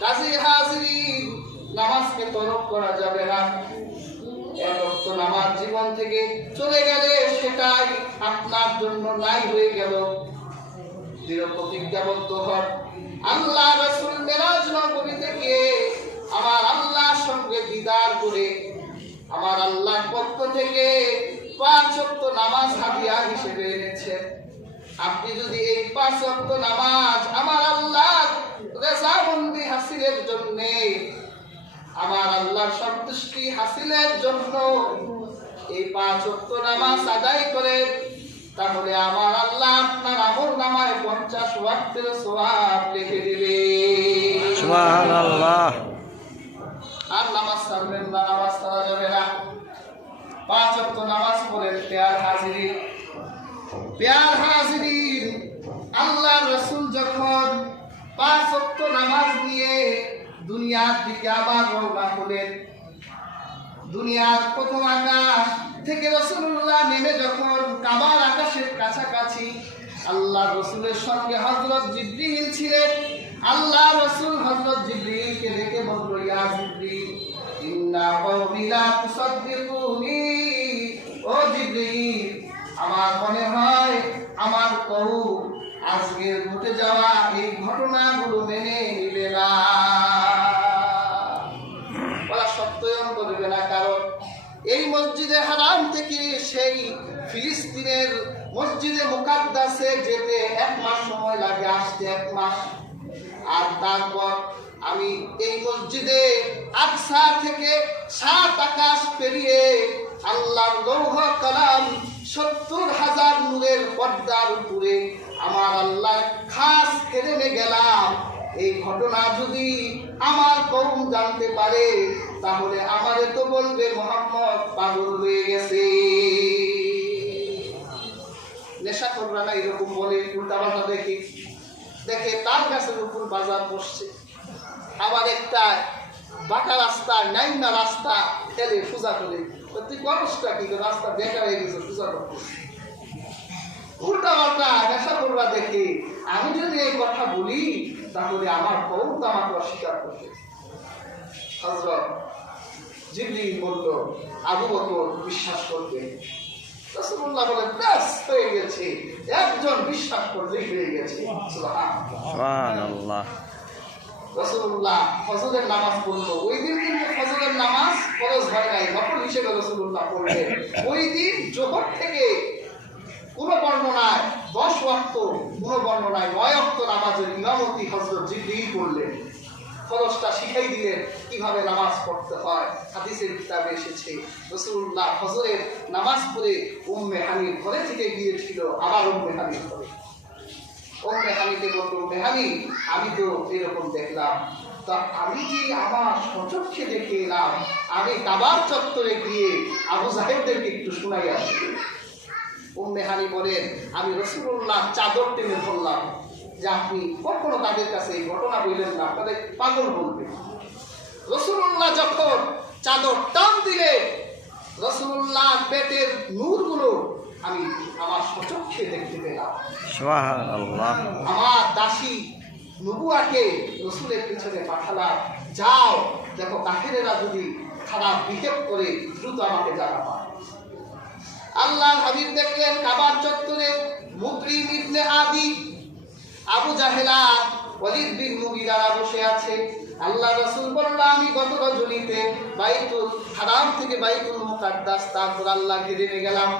কাজী হাজিরিন, নামাজকে তরক করা যাবে না। এক ওয়াক্ত নামাজ জীবন থেকে চলে গেলে সেটাই আপনার জন্য নাই হয়ে গেল। দৃঢ় প্রতিজ্ঞাবদ্ধ হন, আল্লাহ রাসূল মেরাজ নগরী থেকে আমার আল্লাহর সঙ্গে দিদার করে আমার আল্লাহর পক্ষ থেকে 5 ওয়াক্ত নামাজ হাদিয়া হিসেবে এনেছেন। আপনি যদি এই 5 ওয়াক্ত নামাজ আমার আল্লাহর রেজামন্দি হাসিলের জন্য, আমার আল্লাহর সন্তুষ্টি হাসিলের জন্য এই 5 ওয়াক্ত নামাজ আদায় করেন, তাহলে আমার আল্লাহ আপনার আমলনামায় 50 ওয়াক্তের সওয়াব লিখে দিবে। সুবহানাল্লাহ। আর নামাজ ছাড়বেন না, নামাজ ছাড়া যাবে না। 5 ওয়াক্ত নামাজ পড়েন। প্যার হাজিরিন, আল্লাহ রাসূল যখন 5 ওয়াক্ত নামাজ নিয়ে দুনিয়ার দিকে আবার রওনা হলেন, দুনিয়ার প্রথম আকাশ থেকে রাসূলুল্লাহ নেমে যখন কাবার আকাশের কাছাকাছি, আল্লাহ রাসূলের সঙ্গে হযরত জিবরিল ছিলেন। আল্লাহ রাসূল হযরত জিবরিলকে ডেকে বলল, ইয়া জিবরিল, ইন্না কওমি লা তুসাদ্দিকুনি। ও জিবরিল, আমার মনে হয় আমার কওম আজকের ঘটে যাওয়া এই ঘটনাগুলো মেনে নিবে না, ওরা সত্যায়ন করবে না। কারণ এই মসজিদে হারাম থেকে সেই ফিলিস্তিনের মসজিদে মুকাদ্দাসে যেতে 1 মাস সময় লাগে, আসতে 1 মাস। আর তারপর আমি এই মসজিদে আকসা থেকে 7 আকাশ পেরিয়ে আল্লাহর লৌহ কালাম 70,000 নূরের পর্দার উপরে আমার আল্লাহ খাস খেলে গেলাম। এই ঘটনা যদি আমার কওম জানতে পারে, তাহলে আমারে তো বলবে মুহাম্মদ পাগল হয়ে গেছে। নেশাখোররা না এরকম বলে, উল্টাপাল্টা দেখে তার গাছের উপর বাজার বসছে, আবার একটা বাঁকা রাস্তা, নাইমা রাস্তা ফেলে পূজা করে। তুই করসটা কি, রাস্তা বেকার হয়ে গেছে, পূজা করতে। উল্টাপাল্টা নেশাখোররা দেখে আমি যদি এই কথা বলি, তাহলে আমার কওম তো আমাকে অস্বীকার করবে। হযরত জিবরিল বলল, আবু বকর বিশ্বাস করবে। রাসূলুল্লাহ বলেন, ব্যাস হয়ে গেছে, একজন বিশ্বাস করলেই হয়ে গেছে। সুবহানাল্লাহ। রাসূলুল্লাহ ফজরের নামাজ পড়লো। ওই দিন কিন্তু ফজরের নামাজ ফরজ হয় নাই, নফল হিসেবে রাসূলুল্লাহ পড়লেন। ওই দিন যোহর থেকে কোন বর্ণনায় 10 ওয়াক্ত, কোন বর্ণনায় 9 ওয়াক্ত নামাজের ইমামতি হযরত জিবরিল করলেন। ফরজটা শিখাই দিলেন কিভাবে নামাজ পড়তে হয়। হাদিসের কিতাবে এসেছে রাসূলুল্লাহ ফজরের নামাজ পড়ে উম্মে হানির ঘরে থেকে গিয়েছিল, আবার উম্মে হানির ঘরে। উম্মে হানিকে বলল, উম্মে হানি, আমি তো এরকম দেখলাম, তা আমি যে আমার সচক্ষে দেখে এলাম, আমি কাবার চত্বরে গিয়ে আবু জাহেলদেরকে একটু শোনাই আসি। উম্মে হানি বলেন, আমি রাসূলুল্লাহ চাদর টেনে ধরলাম যে আপনি কখনো তাদের কাছে এই ঘটনা বললেন না, আপনাদের পাগল বলবে। রাসূলুল্লাহ যখন চাদর টান দিলেন, রাসূলুল্লাহ পেটের নূরগুলো আমি আমার সচক্ষে দেখতে পেলাম। সুবহানাল্লাহ। আমার দাসী নবুয়াকে রাসূলের পিছনে পাঠালাম, যাও দেখো কাফেরেরা যদি খারাপ বিহেভ করে দ্রুত আমাকে জানাবা। আল্লাহ হাবিব দেখলেন কাবার চত্বরে মুকরিম ইবনে আদি, আবু জাহেলা, ওয়ালিদ বিন মুগিরা বসে আছে। আল্লাহ রাসূল বলল, আমি গত রজনীতে বাইতুল হারাম থেকে বাইতুল মুকাদ্দাস, তারপর আল্লাহ ঘিরে গেলাম।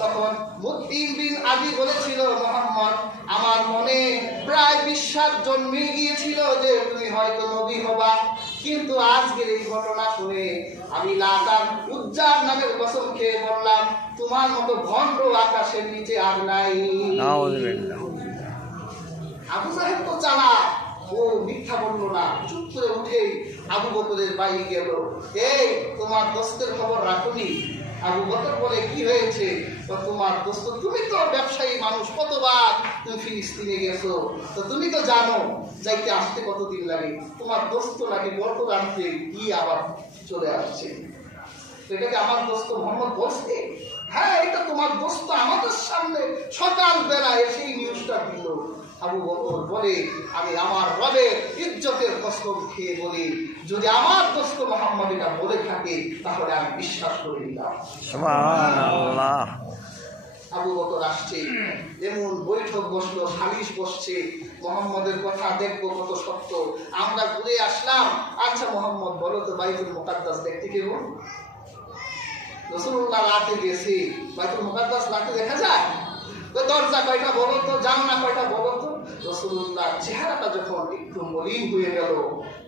তখন মুকরিম বিন আদি বলেছিল, মুহাম্মদ, আমার মনে প্রায় বিশ্বাস জন্মে গিয়েছিল যে তুমি হয়তো নবী হবা, কিন্তু আজকের এই ঘটনা শুনে আমি লাত আর উজ্জার নামের কসম খেয়ে বললাম, তোমার মতো ভণ্ড আকাশের নিচে আর নাই। নাউযুবিল্লাহ। আবু জাহেল তো চালাক, ও মিথ্যা বলল না। চুপ করে উঠে আবু বকরের বাড়ি গেল, এই তোমার দোস্তের খবর রাখুনি? আবু বকর বলে, কি হয়েছে? তোমার দোস্ত, তুমি তো ব্যবসায়ী মানুষ, কতবার তুমি ফিলিস্তিনে গেছো, তো তুমি তো জানো যাইতে আসতে কতদিন লাগে। তোমার দোস্ত নাকি গত রাত্রে গিয়ে আবার চলে আসছে। এটাকে আমার দোস্ত মোহাম্মদ বলছে? হ্যাঁ, এটা তোমার দোস্ত আমাদের সামনে সকাল বেলা এসে নিউজটা দিল আবু বকর বলে, আমি আমার রবের ইজ্জতের কসম খেয়ে বলি, যদি আমার দোস্ত মুহাম্মদ এটা বলে থাকে তাহলে আমি বিশ্বাস করে নিলাম। সুবহানাল্লাহ। আবু বকর আসছে, এমন বৈঠক বসলো, সালিশ বসছে, মুহাম্মদের কথা দেখবো কত সত্য। আমরা ঘুরে আসলাম, আচ্ছা মুহাম্মদ বলো তো বাইতুল মুকাদ্দাস দেখতে কেমন? রাসূলুল্লাহ রাতে গেছে, বাইতুল মুকাদ্দাস রাতে দেখা যায়? তো দরজা কয়টা বলো তো, জানলা কয়টা বলো তো। রাসূলুল্লাহ চেহারাটা যখন একটু মলিন হয়ে গেল,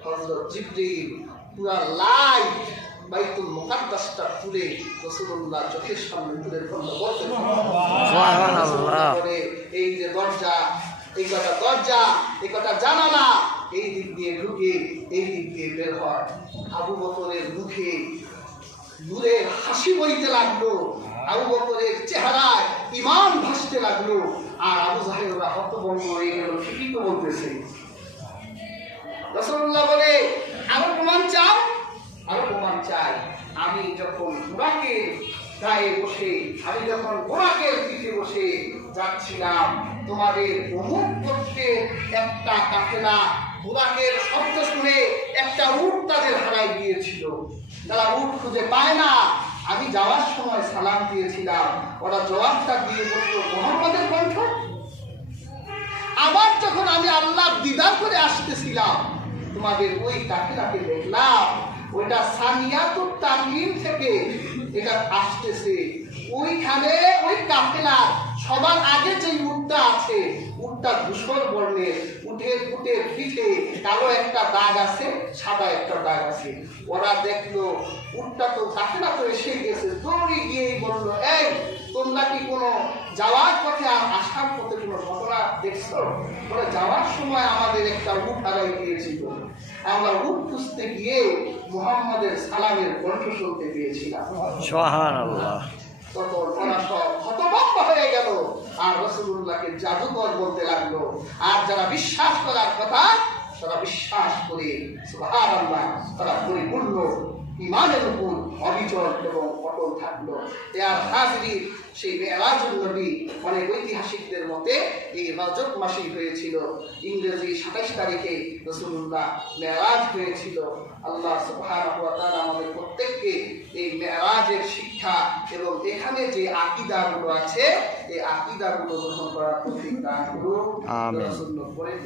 হযরত জিবরীল পুরা লাইট বাইতুল মুকাদ্দাসটা তুলে রাসূলুল্লাহ চোখের সামনে তুলে ধরল, বলতে সুবহানাল্লাহ। এই যে দরজা, এই কটা দরজা, এই কটা জানালা, এই দিক দিয়ে ঢুকে এই দিক দিয়ে বের হয়। আবু বকরের মুখে নূরের হাসি বইতে লাগলো, আবু বকরের চেহারায় ঈমান ভাসতে লাগলো। আর আবু জাহেলরা হতভম্ব হয়ে গেল, ঠিকই তো বলতেছে। রাসূলুল্লাহ বলে, আরো প্রমাণ চাও? আরো প্রমাণ চাই। আমি যখন বুরাকের গায়ে বসে, আমি যখন বুরাকের পিঠে বসে যাচ্ছিলাম, তোমাদের অমুক করতে একটা কাফেলা বুরাকের শব্দ শুনে একটা উট তাদের হারাই গিয়েছিল। তারা উট খুঁজে পায় না। আমি যাওয়ার সময় সালাম দিয়েছিলাম, ওরা জবাবটা দিয়ে বলল মুহাম্মদের কণ্ঠ। আবার যখন আমি আল্লাহ দিদার করে আসতেছিলাম, তোমাদের ওই কাফেলাকে দেখলাম, ওইটা সানিয়াতুত তানঈম থেকে এটা আসতেছে। ওইখানে ওই কাফেলা সবার আগে যে উটটা আছে, উটটা ধূসর বর্ণের, উটের পিঠে কালো একটা দাগ আছে, সাদা একটা দাগ আছে। ওরা দেখলো উটটা তো কাফেলা তো এসে গেছে, দৌড়ে গিয়েই বললো, এই তোমরা কি কোনো যাওয়ার পথে আর আসার পথে কোনো ঘটনা দেখছো? বলে, যাওয়ার সময় আমাদের একটা উট হারাই গিয়েছিল, আমরা উট খুঁজতে গিয়ে মুহাম্মদের সালামের কণ্ঠ শুনতে পেয়েছিলাম। সুবহানাল্লাহ। তখন ওরা সব হতভম্ব হয়ে গেল, আর রাসূলুল্লাহকে জাদুকর বলতে লাগলো। আর যারা বিশ্বাস করার কথা তারা বিশ্বাস করে, সুবহানাল্লাহ, তারা পরিপূর্ণ ঈমানের উপর অবিচল এবং অটল থাকলো। আর হাজরিন, সেই মেরাজুন নবী অনেক ঐতিহাসিকদের মতে এই রজব মাসেই হয়েছিল। ইংরেজি 27 তারিখে রাসূলুল্লাহ মেরাজ হয়েছিল। আল্লাহ সুবহানাহু ওয়া তাআলা আমাদের প্রত্যেককে এই মেরাজের শিক্ষা এবং এখানে যে আকীদাগুলো আছে, এই আকীদাগুলো গ্রহণ করার তৌফিক দান করুন। আমিন। রাসূলুল্লাহ বলেন।